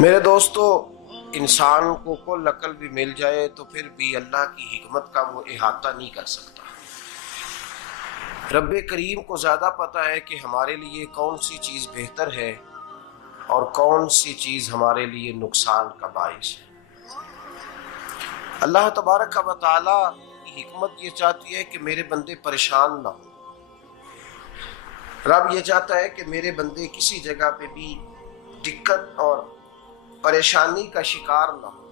मेरे दोस्तों, इंसान को कुल अकल भी मिल जाए तो फिर भी अल्लाह की हिकमत का वो इहाता नहीं कर सकता। रब्बे करीम को ज़्यादा पता है कि हमारे लिए कौन सी चीज़ बेहतर है और कौन सी चीज़ हमारे लिए नुकसान का बाइस है। अल्लाह तबारक व तआला की हिकमत ये चाहती है कि मेरे बंदे परेशान ना हो। रब ये चाहता है कि मेरे बंदे किसी जगह पे भी दिक्कत और परेशानी का शिकार ना हो।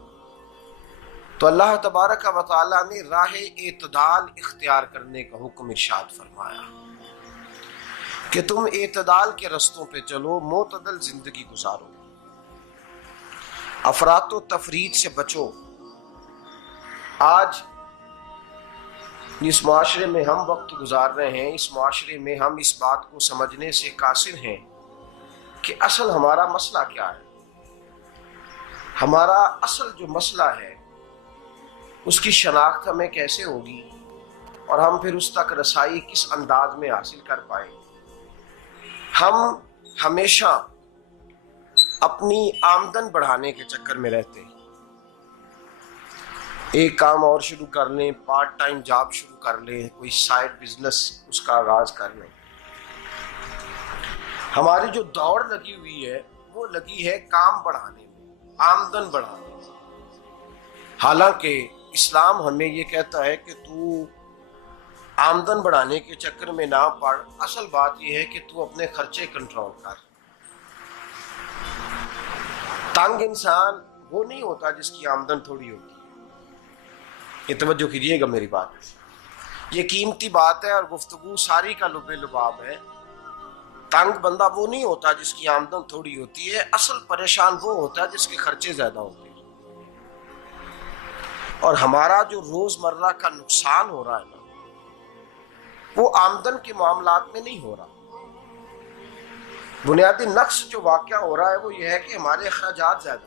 तो अल्लाह तबारक व तआला ने राह एतदाल इख्तियार करने का हुक्म इरशाद फरमाया कि तुम एतदाल के रस्तों पे चलो, मोतदल जिंदगी गुजारो, अफरातो तफरीद से बचो। आज जिस माशरे में हम वक्त गुजार रहे हैं, इस माशरे में हम इस बात को समझने से कासिर हैं कि असल हमारा मसला क्या है। हमारा असल जो मसला है उसकी शनाख्त हमें कैसे होगी और हम फिर उस तक रसाई किस अंदाज में हासिल कर पाए। हम हमेशा अपनी आमदन बढ़ाने के चक्कर में रहते हैं। एक काम और शुरू कर लें, पार्ट टाइम जॉब शुरू कर लें, कोई साइड बिजनेस उसका आगाज कर लें। हमारी जो दौड़ लगी हुई है वो लगी है काम बढ़ाने में, आमदन बढ़ाने में। हालांकि इस्लाम हमें ये कहता है कि तू आमदन बढ़ाने के चक्कर में ना पड़। असल बात यह है कि तू अपने खर्चे कंट्रोल कर। तंग इंसान वो नहीं होता जिसकी आमदन थोड़ी होती है। ये तवज्जो कीजिएगा मेरी बात, ये कीमती बात है और गुफ्तगू सारी का लुबे लुबाब है। तंग बंदा वो नहीं होता जिसकी आमदन थोड़ी होती है। असल परेशान वो होता है जिसके खर्चे ज्यादा होते हैं। और हमारा जो रोजमर्रा का नुकसान हो रहा है ना, वो आमदन के मामलात में नहीं हो रहा। बुनियादी नक्श जो वाक़या हो रहा है वो ये है कि हमारे अखराजात ज्यादा,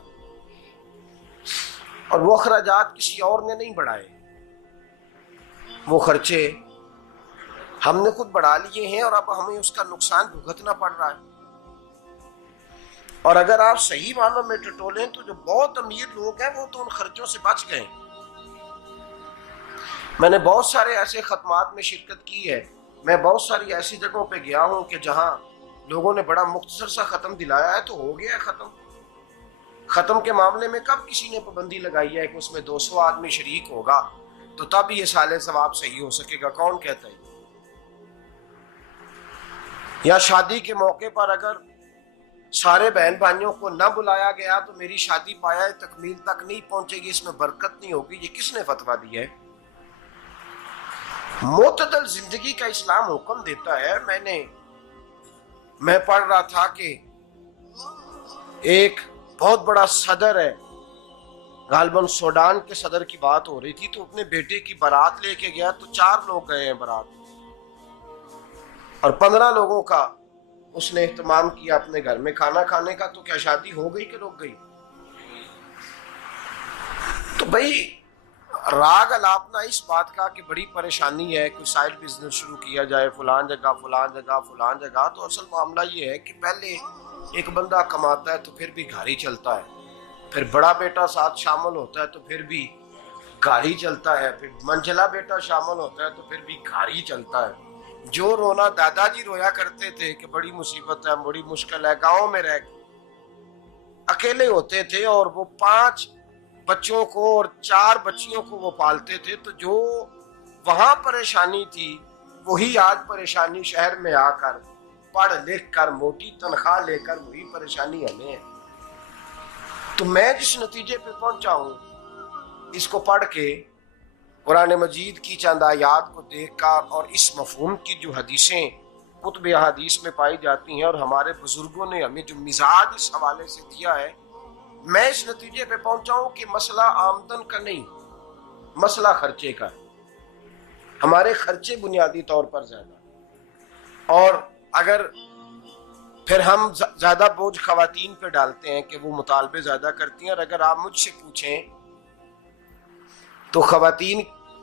और वो अखराजात किसी और ने नहीं बढ़ाए। वो खर्चे हमने खुद बढ़ा लिए हैं और अब हमें उसका नुकसान भुगतना पड़ रहा है। और अगर आप सही मानों में टटोलें तो जो बहुत अमीर लोग हैं वो तो उन खर्चों से बच गए। मैंने बहुत सारे ऐसे खत्मात में शिरकत की है। मैं बहुत सारी ऐसी जगहों पे गया हूं कि जहां लोगों ने बड़ा मुख्तसर सा खत्म दिलाया है तो हो गया है खत्म। खत्म के मामले में कब किसी ने पाबंदी लगाई है कि उसमें 200 आदमी शरीक होगा तो तब ये साले सवाब सही हो सकेगा? कौन कहता है? या शादी के मौके पर अगर सारे बहन भाइयों को न बुलाया गया तो मेरी शादी पाया तकमील तक नहीं पहुंचेगी, इसमें बरकत नहीं होगी। ये किसने फतवा दिया है? मोतदल जिंदगी का इस्लाम हुक्म देता है। मैं पढ़ रहा था कि एक बहुत बड़ा सदर है, गालबन सूडान के सदर की बात हो रही थी, तो अपने बेटे की बारात लेके गया तो 4 लोग गए हैं बारात, और 15 लोगों का उसने एहतमाम किया अपने घर में खाना खाने का। तो क्या शादी हो गई कि रुक गई? तो भाई राग अलापना इस बात का कि बड़ी परेशानी है, कोई साइड बिजनेस शुरू किया जाए फलान जगह फलान जगह फलान जगह। तो असल मामला ये है कि पहले एक बंदा कमाता है तो फिर भी घर ही चलता है, फिर बड़ा बेटा साथ शामिल होता है तो फिर भी घर ही चलता है, फिर मंझला बेटा शामिल होता है तो फिर भी घर ही चलता है। जो रोना दादाजी रोया करते थे कि बड़ी मुसीबत है, बड़ी मुश्किल है, गाँव में रह अकेले होते थे और वो 5 बच्चों को और 4 बच्चियों को वो पालते थे, तो जो वहां परेशानी थी वही आज परेशानी शहर में आकर पढ़ लिख कर मोटी तनख्वाह लेकर वही परेशानी हमें है। तो मैं जिस नतीजे पे पहुंचा हूं इसको पढ़ के, कुरान मजीद की चंद आयात को देखकर और इस मफहूम की जो हदीसें कुतुब हदीस में पाई जाती हैं और हमारे बुजुर्गों ने हमें जो मिजाज इस हवाले से दिया है, मैं इस नतीजे पे पहुंचा हूं कि मसला आमदन का नहीं, मसला खर्चे का है। हमारे खर्चे बुनियादी तौर पर ज्यादा, और अगर फिर हम ज्यादा बोझ खवातीन पे डालते हैं कि वो मुतालबे ज्यादा करती हैं। और अगर आप मुझसे पूछें तो खवातीन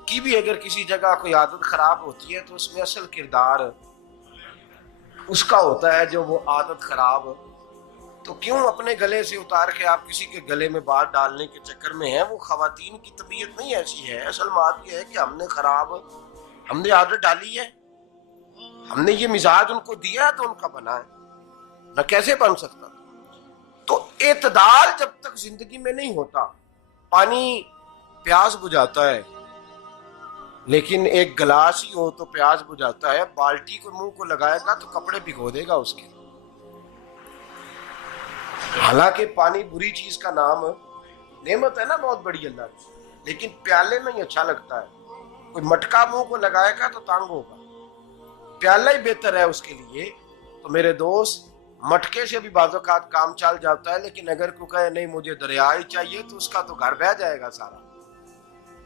की भी अगर किसी जगह कोई आदत खराब होती है तो उसमें असल किरदार उसका होता है जो वो आदत खराब तो क्यों अपने गले से उतार के आप किसी के गले में बात डालने के चक्कर में है? वो खवातीन की तबीयत नहीं ऐसी है। असल बात यह है कि हमने आदत डाली है, हमने ये मिजाज उनको दिया है तो उनका बना है, न कैसे बन सकता। तो एतदाल जब तक जिंदगी में नहीं होता, पानी प्यास बुझाता है, लेकिन एक गिलास ही हो तो प्यास बुझाता है। बाल्टी को मुंह को लगाएगा तो कपड़े भिगो देगा उसके। हालांकि पानी बुरी चीज का नाम नेमत है ना, बहुत बड़ी अल्लाह की, लेकिन प्याले में ही अच्छा लगता है। कोई मटका मुंह को लगाएगा तो तंग होगा, प्याला ही बेहतर है उसके लिए। तो मेरे दोस्त, मटके से भी बाज़-औक़ात काम चल जाता है, लेकिन अगर कोई कहे नहीं मुझे दरिया ही चाहिए तो उसका तो घर बह जाएगा, सारा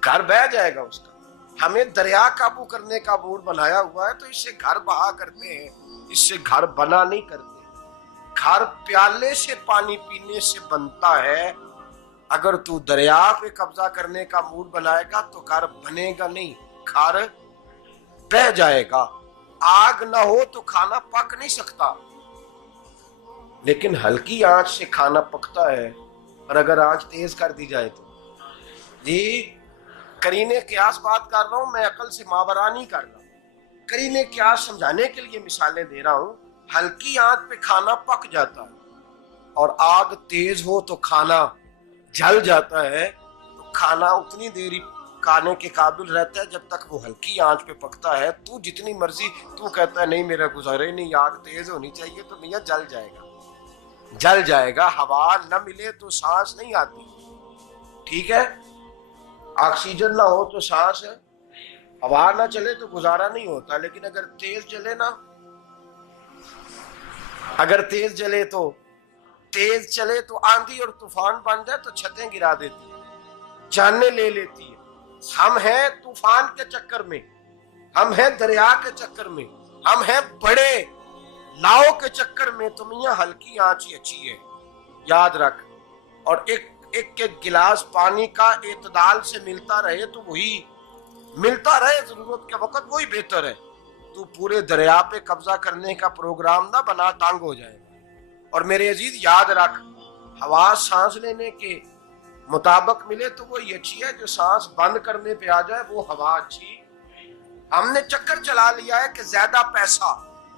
घर बह जाएगा उसका। हमें दरिया काबू करने का मूड बनाया हुआ है तो इससे घर बहा करते हैं, इससे घर बना नहीं करते। घर प्याले से पानी पीने से बनता है। अगर तू दरिया पे कब्जा करने का मूड बनाएगा तो घर बनेगा नहीं, घर बह जाएगा। आग ना हो तो खाना पक नहीं सकता, लेकिन हल्की आंच से खाना पकता है। और अगर आंच तेज कर दी जाए तो जी, करीने क्यास बात कर रहा हूं मैं, अकल से मावरा नहीं कर रहा। करीने क्यास समझाने के लिए मिसालें दे रहा हूं। हल्की आंच पे खाना पक जाता है और आग तेज हो तो खाना जल जाता है। तो खाना उतनी देर ही खाने के काबिल रहता है जब तक वो हल्की आंच पे पकता है। तू जितनी मर्जी तू कहता है नहीं मेरा गुजारे नहीं, आग तेज होनी चाहिए, तो मियां जल जाएगा, जल जाएगा। हवा न मिले तो सांस नहीं आती, ठीक है? ऑक्सीजन ना हो तो सांस है, हवा ना चले तो गुजारा नहीं होता। लेकिन अगर तेज जले ना, अगर तेज जले तो तेज चले तो आंधी और तूफान बन जाए तो छतें गिरा देती है, जाने ले लेती है। हम हैं तूफान के चक्कर में, हम हैं दरिया के चक्कर में, हम हैं बड़े नाव के चक्कर में। तो मियां हल्की आंच ही अच्छी है, याद रख। और एक गिलास पानी का एतदाल से मिलता रहे तो वही मिलता रहे, जरूरत के वक्त वही बेहतर है। तू पूरे दरिया पे कब्जा करने का प्रोग्राम ना बना, तंग हो जाएगा। और मेरे अजीज याद रख, हवा सांस लेने के मुताबिक मिले तो वो ये अच्छी है, जो सांस बंद करने पे आ जाए वो हवा अच्छी। हमने चक्कर चला लिया है कि ज्यादा पैसा,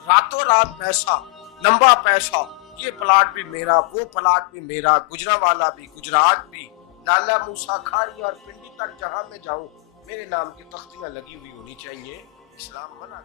रातों रात पैसा, लंबा पैसा, ये प्लाट भी मेरा, वो प्लाट भी मेरा, गुजरावाला भी, गुजरात भी, लाला मूसा खाड़ी और पिंडी तक जहां मैं जाऊं मेरे नाम की तख्तियां लगी हुई होनी चाहिए। इस्लाम मना